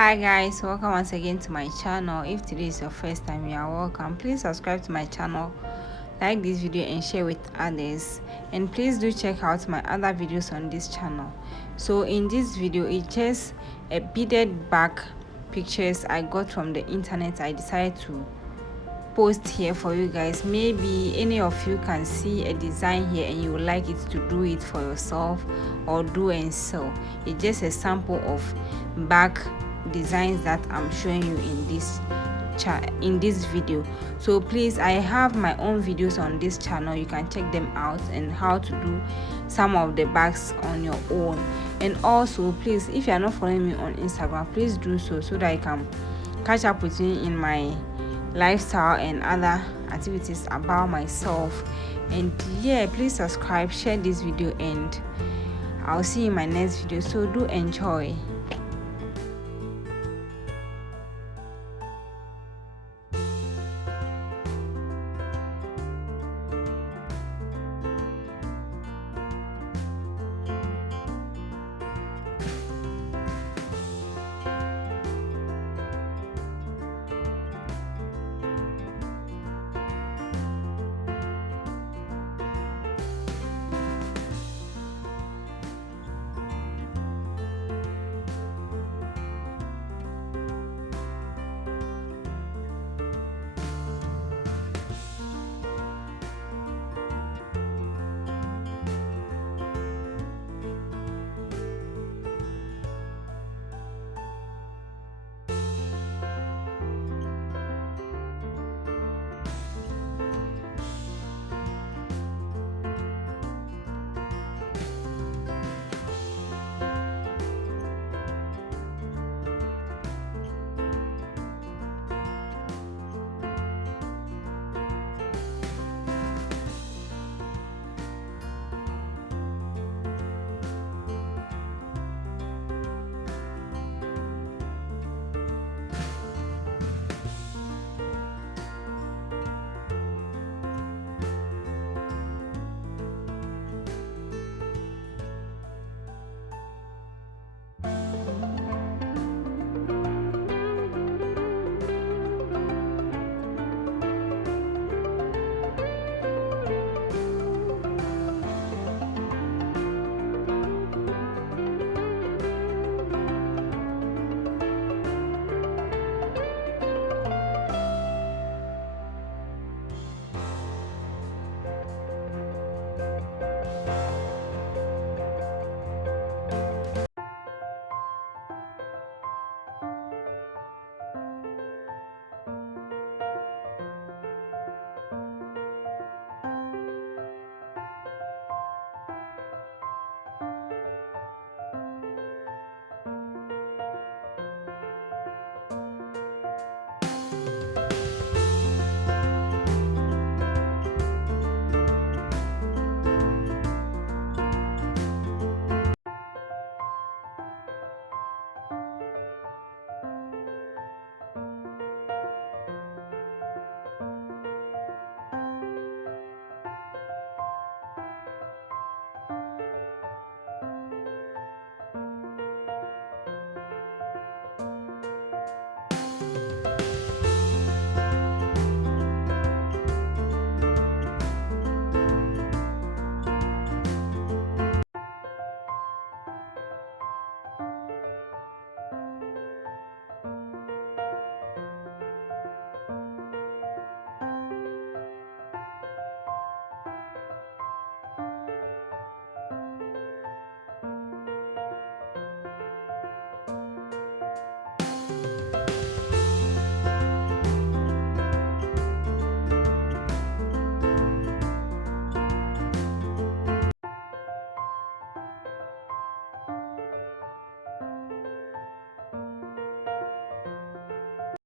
Hi guys, welcome once again to my channel. If today is your first time, you are welcome. Please subscribe to my channel, like this video and share with others, and please do check out my other videos on this channel. So in this video, it's just a beaded back pictures I got from the internet. I decided to post here for you guys. Maybe any of you can see a design here and you would like it to do it for yourself or do and sell. It's just a sample of back designs that I'm showing you in this video. So please, I have my own videos on this channel. You can check them out and how to do some of the bags on your own. And also please, if you are not following me on Instagram, please do so that I can catch up with you in my lifestyle and other activities about myself. And yeah, please subscribe, share this video, and I'll see you in my next video. So do enjoy.